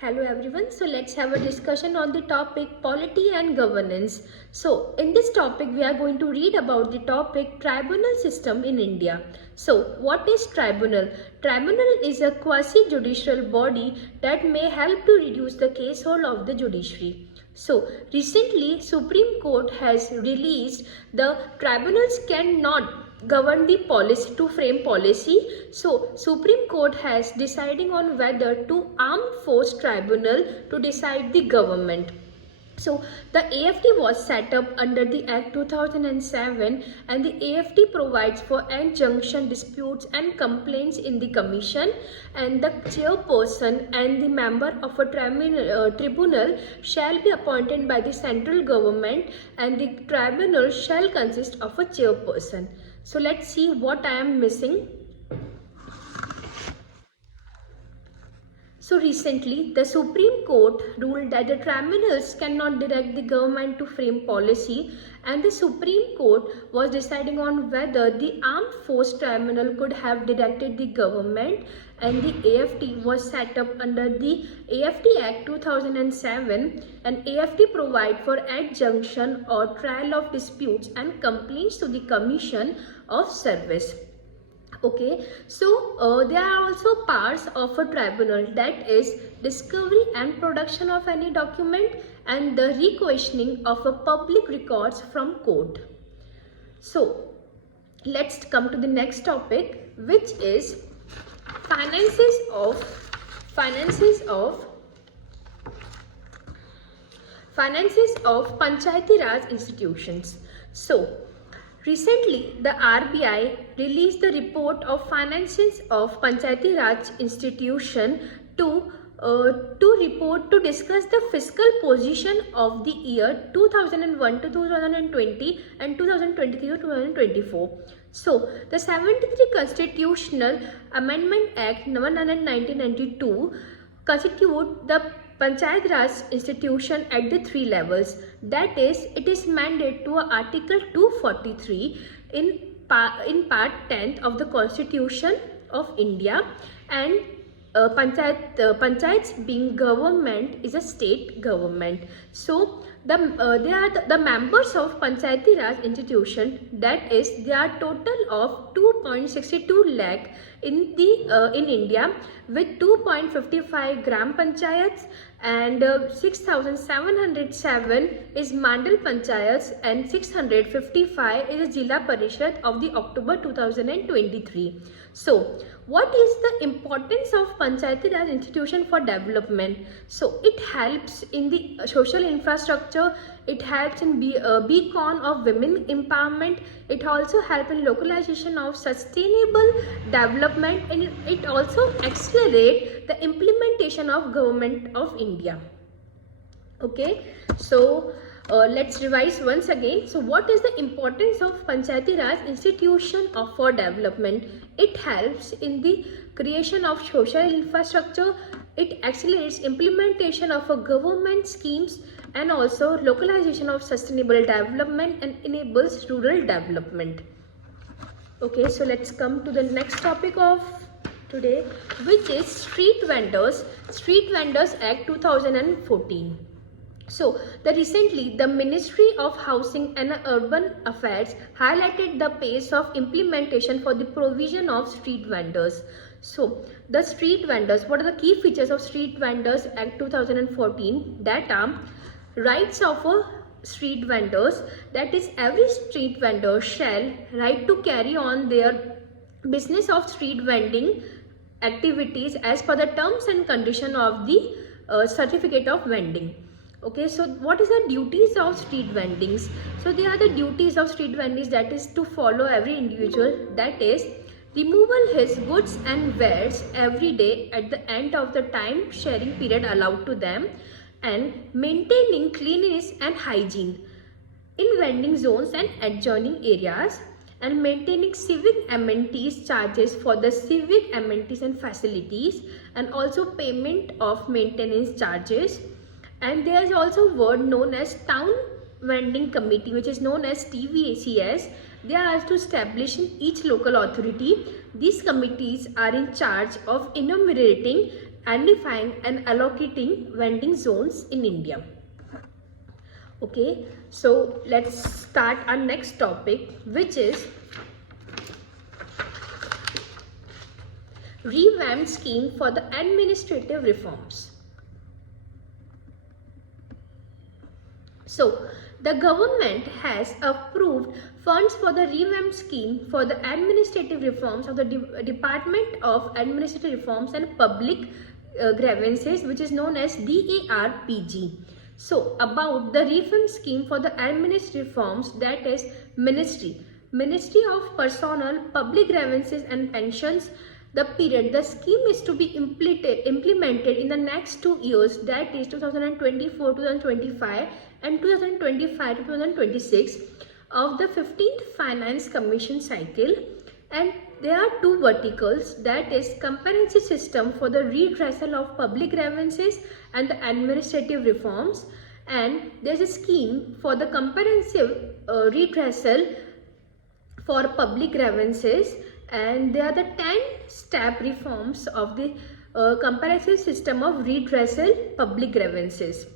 Hello everyone. So let's have a discussion on the topic polity and governance. So in this topic we are going to read about the topic tribunal system in India. So what is tribunal? Tribunal is a quasi-judicial body that may help to reduce the caseload of the judiciary. So recently Supreme Court has released the tribunals cannot govern the policy to frame policy. So Supreme Court has deciding on whether to armed force tribunal to decide the government. So the AFT was set up under the Act 2007 and the AFT provides for injunction disputes and complaints in the commission, and the chairperson and the member of a tribunal shall be appointed by the central government, and the tribunal shall consist of a chairperson. So let's see what I am missing. So recently, the Supreme Court ruled that the tribunals cannot direct the government to frame policy, and the Supreme Court was deciding on whether the Armed Force Tribunal could have directed the government, and the AFT was set up under the AFT Act 2007, and AFT provide for adjunction or trial of disputes and complaints to the Commission of Service. Okay, so there are also parts of a tribunal, that is discovery and production of any document and the requisitioning of a public records from court. So let's come to the next topic, which is finances of Panchayati Raj institutions. So recently, the RBI released the report of finances of Panchayati Raj institution to discuss the fiscal position of the year 2001 to 2020 and 2023 to 2024. So, the 73 Constitutional Amendment Act No. 1992 constitute the Panchayat Raj institution at the three levels. That is, it is mandated to Article 243 in Part 10 of the Constitution of India, and Panchayats being government is a state government. So they are the members of Panchayati Raj institution, that is, they are total of 2.62 lakh in India, with 2.55 gram panchayats, and 6,707 is Mandal Panchayats, and 655 is Jilla Parishad of the October 2023. So what is the importance of Panchayati Raj institution for development? So it helps in the social infrastructure, it helps in beacon of women empowerment, it also helps in localization of sustainable development, and it also accelerates the implementation of Government of India. Okay, so let's revise once again. So what is the importance of Panchayati Raj institution for development? It helps in the creation of social infrastructure, it accelerates implementation of a government schemes, and also localization of sustainable development, and enables rural development. Okay, so let's come to the next topic of today, which is Street Vendors Act 2014. So recently the Ministry of Housing and Urban Affairs highlighted the pace of implementation for the provision of street vendors. So the street vendors, what are the key features of Street Vendors Act 2014? That are rights of a street vendors, that is, every street vendor shall right to carry on their business of street vending activities as per the terms and condition of the certificate of vending. Okay, so what is the duties of street vendings? So they are the duties of street vendings, that is to follow every individual, that is removal his goods and wares every day at the end of the time sharing period allowed to them, and maintaining cleanliness and hygiene in vending zones and adjoining areas, and maintaining civic amenities charges for the civic amenities and facilities, and also payment of maintenance charges. And there is also a word known as Town Vending Committee, which is known as TVACS. They are to establish in each local authority. These committees are in charge of enumerating identifying and allocating vending zones in India. Okay, so let's start our next topic, which is revamped scheme for the administrative reforms. So the government has approved funds for the revamped scheme for the administrative reforms of the Department of Administrative Reforms and Public Grievances, which is known as DARPG. So about the reform scheme for the administrative reforms, that is Ministry of Personnel, Public Grievances and Pensions. The period the scheme is to be implemented in the next 2 years, that is 2024-2025 and 2025-2026 of the 15th Finance Commission cycle. And there are two verticals, that is comprehensive system for the redressal of public grievances and the administrative reforms, and there is a scheme for the comprehensive redressal for public grievances, and they are the 10-step reforms of the comprehensive system of redressal public grievances.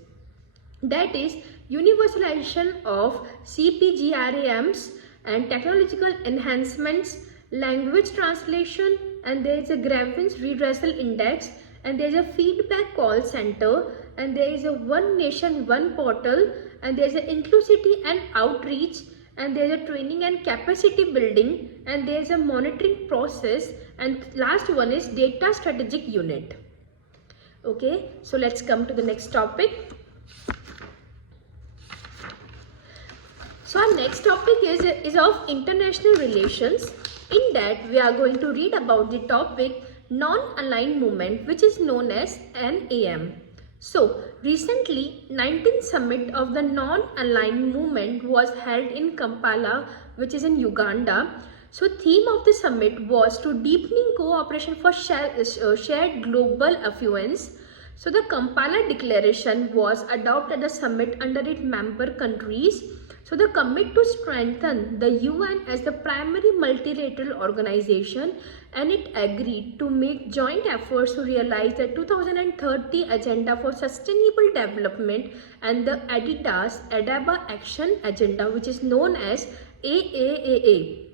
That is universalization of CPGRAMs and technological enhancements, language translation, and there is a grievance redressal index, and there is a feedback call center, and there is a one nation one portal, and there is a inclusivity and outreach, and there is a training and capacity building, and there is a monitoring process, and last one is data strategic unit. Okay, so let's come to the next topic. So our next topic is of international relations. In that we are going to read about the topic non-aligned movement, which is known as NAM. So recently 19th summit of the non-aligned movement was held in Kampala, which is in Uganda. So theme of the summit was to deepening cooperation for shared global affluence. So the Kampala Declaration was adopted at the summit under its member countries. So the commit to strengthen the UN as the primary multilateral organization, and it agreed to make joint efforts to realize the 2030 Agenda for Sustainable Development and the Adaba Action Agenda, which is known as AAAA.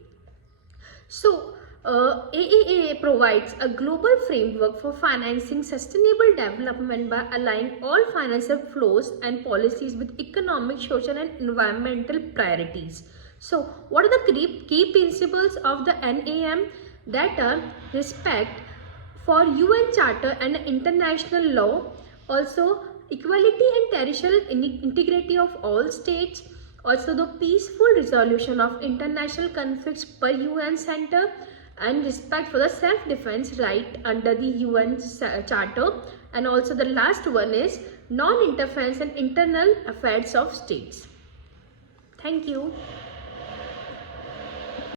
So AAA provides a global framework for financing sustainable development by aligning all financial flows and policies with economic, social and environmental priorities. So what are the key principles of the NAM? That are respect for UN Charter and international law, also equality and territorial integrity of all states, also the peaceful resolution of international conflicts per UN Center, and respect for the self-defense right under the UN Charter, and also the last one is non-interference in internal affairs of states. Thank you.